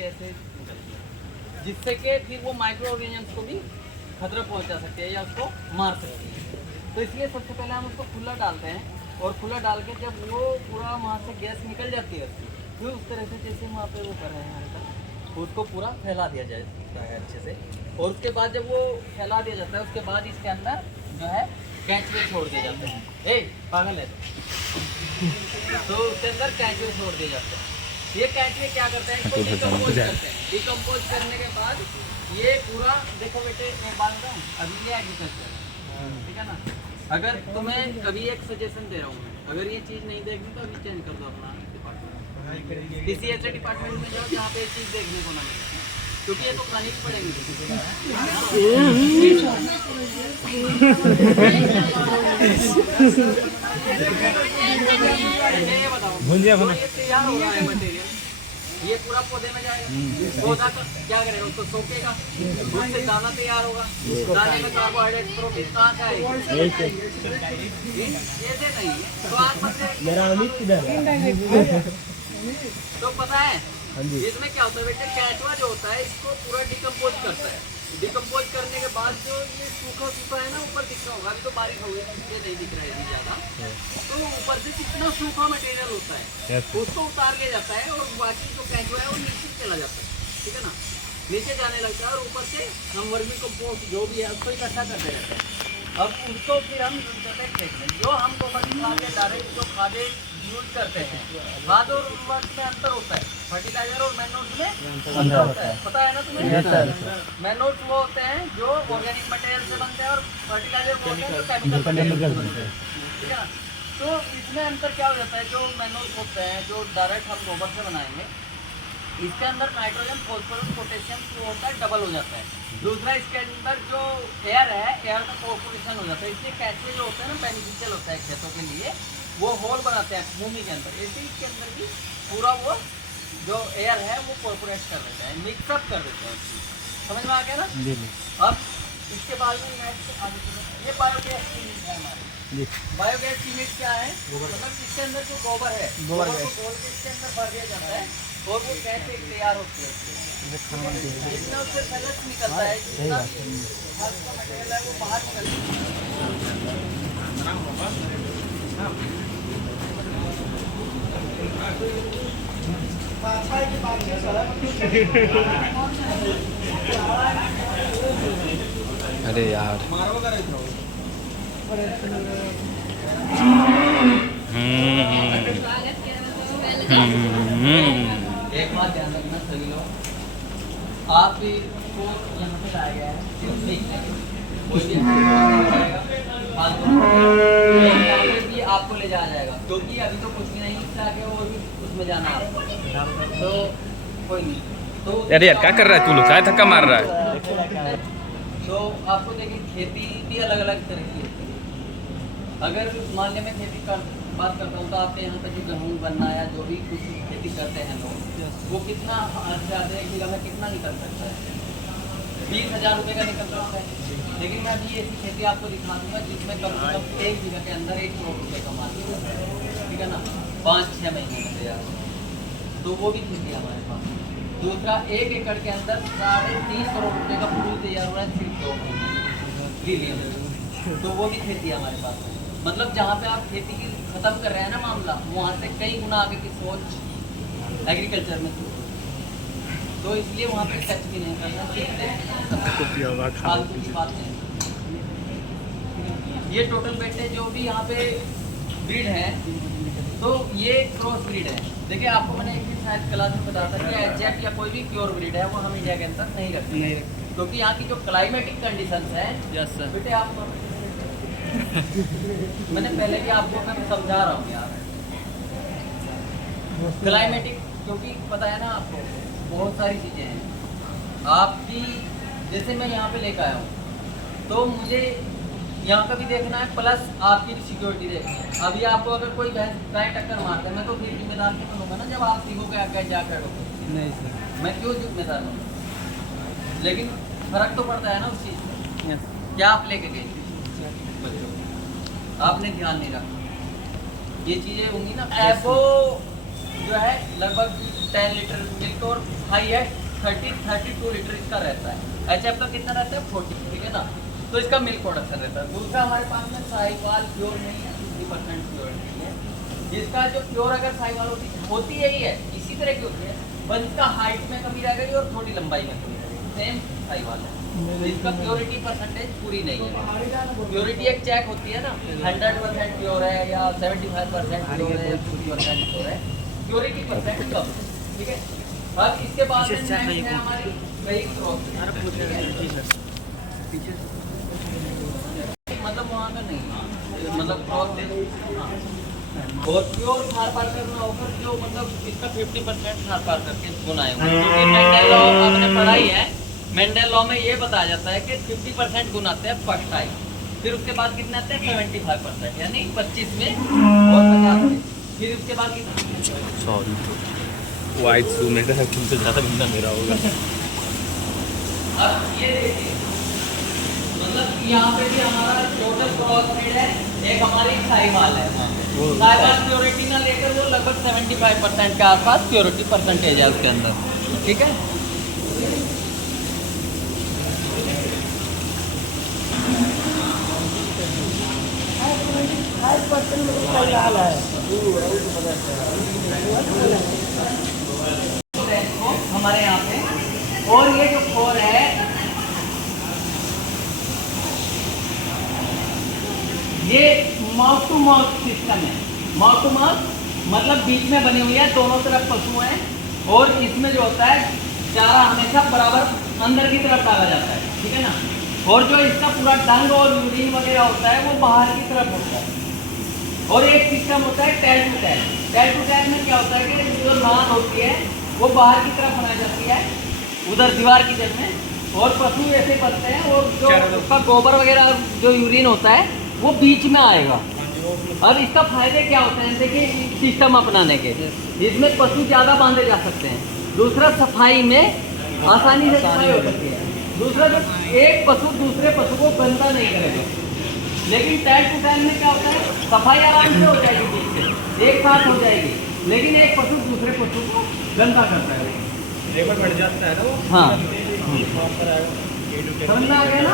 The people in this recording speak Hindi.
गैसें निकलती हैं, जिससे कि फिर वो माइक्रो ऑर्गेनिजम्स को भी खतरा पहुंचा सकती है या उसको मार सकती है। तो इसलिए सबसे पहले हम उसको खुला डालते हैं, और खुला डाल के जब वो पूरा वहाँ से गैस निकल जाती है उसकी, फिर उस तरह से जैसे वहाँ पे वो कर रहे हैं हल्का, उसको पूरा फैला दिया जाता है अच्छे से। और उसके बाद जब वो फैला दिया जाता है, उसके बाद इसके अंदर जो है कैंचुए छोड़ दिए जाते हैं। पागल है तो उसके अंदर कैंचुए छोड़ दिए जाते हैं। ये कैंचुए क्या करते हैं, इसको डिकम्पोज करते हैं। डिकम्पोज करने के बाद ये पूरा, देखो बेटे मैं बात बताऊँ, अभी ये एग्रीकल्चर है, ठीक है ना। अगर तुम्हें अभी एक सजेशन दे रहा हूँ मैं, अगर ये चीज़ नहीं देखनी तो अभी चेंज कर दो अपना डिपार्टमेंट, किसी ऐसे डिपार्टमेंट में जाओ जहाँ पे ये चीज़ देखने को ना मिले, क्योंकि ये तो खानी भी पड़ेगी। ये बताओ, ये तैयार हो रहा है मटेरियल, ये पूरा पौधे में जाएगा। पौधा तो क्या करेगा, उसको सोखेगा, उससे दाना तैयार होगा। दाने में कार्बोहाइड्रेट प्रोटीन कहाँ से आएगा, ऐसे नहीं है। तो आप तो पता है इसमें क्या होता है बेटे, कैचुआ जो होता है इसको पूरा डिकम्पोज करता है। डिकम्पोज करने के बाद जो ये सूखा है ना, ऊपर दिख रहा होगा, अभी तो बारिश हो गई इसलिए नहीं दिख रहा है ज़्यादा, तो ऊपर से कितना सूखा मटेरियल होता है उसको उतार लिया जाता है, और बाकी जो कैचुआ है वो नीचे चला जाता है, ठीक है ना, नीचे जाने लगता है। और ऊपर से हम वर्मी कंपोस्ट जो भी है उसको इकट्ठा करते रहते हैं। अब उसको फिर हम खेत में जो हम गोबर की खाद डायरेक्ट जो खादें यूज करते हैं, खाद और उर्वरक में अंतर होता है, फर्टिलाइजर और मैनोर्स में अंतर होता है, पता है ना तुम्हें। मैनोर्स वो होते हैं जो ऑर्गेनिक मटेरियल से बनते हैं, और फर्टिलाइजर वो होते हैं जो केमिकल बनते हैं, ठीक है ना। तो इसमें अंतर क्या हो जाता है, जो मैनोर्स होते हैं जो डायरेक्ट हम गोबर से बनाएंगे, इसके अंदर नाइट्रोजन फॉस्फोरस पोटेशियम जो होता है डबल हो जाता है। दूसरा इसके अंदर जो एयर है, एयर का पॉपुलेशन हो जाता है, इसलिए कैचुए जो होते हैं ना बेनिफिशियल होता है खेतों के लिए, वो होल बनाते हैं भूमि के अंदर, ऐसे इसके अंदर भी पूरा वो जो एयर है वो कॉर्पोरेट कर देते हैं, मिक्सअप कर देते हैं उसकी। समझ में आ गया ना। अब इसके बाद में नेक्स्ट आगे ये बायोगैस यूनिट है हमारी। बायोगैस यूनिट क्या है, मतलब इसके अंदर जो गोबर है, गोबर को घोल के इसके अंदर भर दिया जाता है, और वो कैसे तैयार होती है, जितना उससे पहले निकलता है, जितना खाद का मटेरियल है वो बाहर निकलता है। अरे यार एक बात ध्यान रखना सभी लोग, आप को यहाँ पे लाया गया है सिर्फ सीखने के लिए, कोई भी भी आपको ले जाया जाएगा, क्योंकि अभी तो कुछ भी नहीं, इससे आगे और भी उसमें जाना है, तो कोई नहीं। तो अरे यार क्या कर रहा है तू लोग, क्या धक्का मार रहा है। तो आपको देखिए खेती भी अलग अलग तरह की होती है। अगर मान लिया मैं खेती कर बात करता हूँ, तो आपके यहाँ पे जो गेहूँ बनना या जो भी कुछ खेती करते हैं लोग, वो कितना ज़्यादा एक बीघा में कितना निकल सकता है, 20,000 रुपये का निकल सकता है। लेकिन मैं अभी ऐसी खेती आपको दिखा दूँगा जिसमें कम से कम एक बीघा के अंदर 1 करोड़ रुपये कमा सकते हैं, ठीक है ना, 5-6 महीने में तैयार, तो वो भी खेती हमारे पास। दूसरा 1 एकड़ के अंदर 3.5 करोड़ रुपये का फूल तैयार हो रहा है सिर्फ 2 महीने, तो वो भी खेती हमारे पास है। मतलब जहाँ पे आप खेती की खत्म कर रहे हैं ना मामला, वहाँ से कई गुना आगे की सोच एग्रीकल्चर में, तो इसलिए वहाँ पे टच भी नहीं करना, सीखते हैं, फालतू की बात नहीं। ये टोटल बेटे जो भी यहाँ पे ब्रीड है, तो ये क्रॉस ब्रीड है। देखिए आपको मैंने एक दिन शायद क्लास में बताया था कि एचएफ या कोई भी प्योर ब्रीड है वो हम इंडिया के अंदर नहीं रखते हैं, क्योंकि यहाँ की जो क्लाइमेटिक कंडीशंस हैं, बेटे आप मैंने पहले भी आपको मैं समझा रहा हूँ यार, क्लाइमेटिक, क्योंकि पता है ना आपको बहुत सारी चीज़ें हैं आपकी, जैसे मैं यहाँ पे लेकर आया हूँ, तो मुझे यहाँ का भी देखना है, प्लस आपकी भी सिक्योरिटी देखनी है। अभी आपको अगर कोई गाय टक्कर मारता है, मैं तो फिर जिम्मेदार नहीं बनूंगा ना, जब आप सीखोगे आगे जा कर नहीं सर, मैं क्यों जिम्मेदार बनूँ, लेकिन फर्क तो पड़ता है ना उस चीज़ में। क्या आप लेके गए आपने ध्यान नहीं रखा, ये चीज़ें होंगी ना। एबो जो है लगभग 10 लीटर मिल्क और हाई है 32 लीटर इसका रहता है। एचएफ का कितना रहता है 40, ठीक है ना। तो इसका मिल्क प्रोडक्शन रहता है। दूसरा हमारे पास में साहिवाल प्योर नहीं है, 50% प्योर नहीं है। जिसका जो प्योर अगर साहिवाल होती है ही है इसी तरह की होती है, बस इसका हाइट में कमी रह गई और थोड़ी लंबाई में कमी रह गई, सेम साहिवाल है। इसका प्योरिटी परसेंटेज पूरी नहीं है। प्योरिटी एक चेक होती है ना, 100% प्योर है या 75% प्योर है या 50% प्योर है, प्योरिटी परसेंट कम, ठीक है। अब इसके बाद में नेक्स्ट है हमारी कई क्रॉस, मतलब वहाँ का नहीं, मतलब क्रॉस और प्योर खार पार करना होकर जो मतलब इसका 50% खार पार करके गुनाए हुए, क्योंकि मेंडल लॉ आपने पढ़ाई है। मेंडल लॉ में ये बताया जाता है कि 50% गुण आते हैं फर्स्ट टाइम, फिर उसके बाद कितने आते हैं 75%, यानी 25 में और 50 में, फिर उसके बाद कितना। सॉरी वाइट जूम है तो तुमसे ज़्यादा बंदा मेरा होगा। अब ये देखिए मतलब यहाँ पे भी हमारा टोटल क्रॉस ब्रीड है, एक हमारी साहिवाल है। साहिवाल प्योरिटी ना लेकर वो लगभग 75% के आसपास प्योरिटी परसेंटेज है उसके अंदर, ठीक है। हमारे यहाँ पे और ये जो खोर है ये माउथ टू माउथ सिस्टम है। माउथ टू माउथ मतलब बीच में बनी हुई है, दोनों तरफ पशु हैं और इसमें जो होता है चारा हमेशा बराबर अंदर की तरफ डाला जाता है, ठीक है ना। और जो इसका पूरा डंग और यूरिन वगैरह होता है वो बाहर की तरफ होता है। और एक सिस्टम होता है tail to tail. Tail to tail में क्या होता है कि जो नाल होती है वो बाहर की तरफ बनाई जाती है उधर दीवार की जगह में, और पशु ऐसे पलते हैं और जो उसका गोबर वगैरह जो यूरिन होता है वो बीच में आएगा। और इसका फायदे क्या होते हैं, देखिए सिस्टम अपनाने के, इसमें पशु ज़्यादा बांधे जा सकते हैं। दूसरा सफाई में आसानी से सफाई हो सकती है। दूसरा जो एक पशु दूसरे पशु को गंदा नहीं करेगा। लेकिन टाइम टू टाइम में क्या होता है सफाई आराम से हो जाएगी, बीच से एक साथ हो जाएगी, लेकिन एक पशु दूसरे पशु को गंदा करता है, लेवल बढ़ जाता है ना वो। हाँ समझ में समझ में आ गया ना।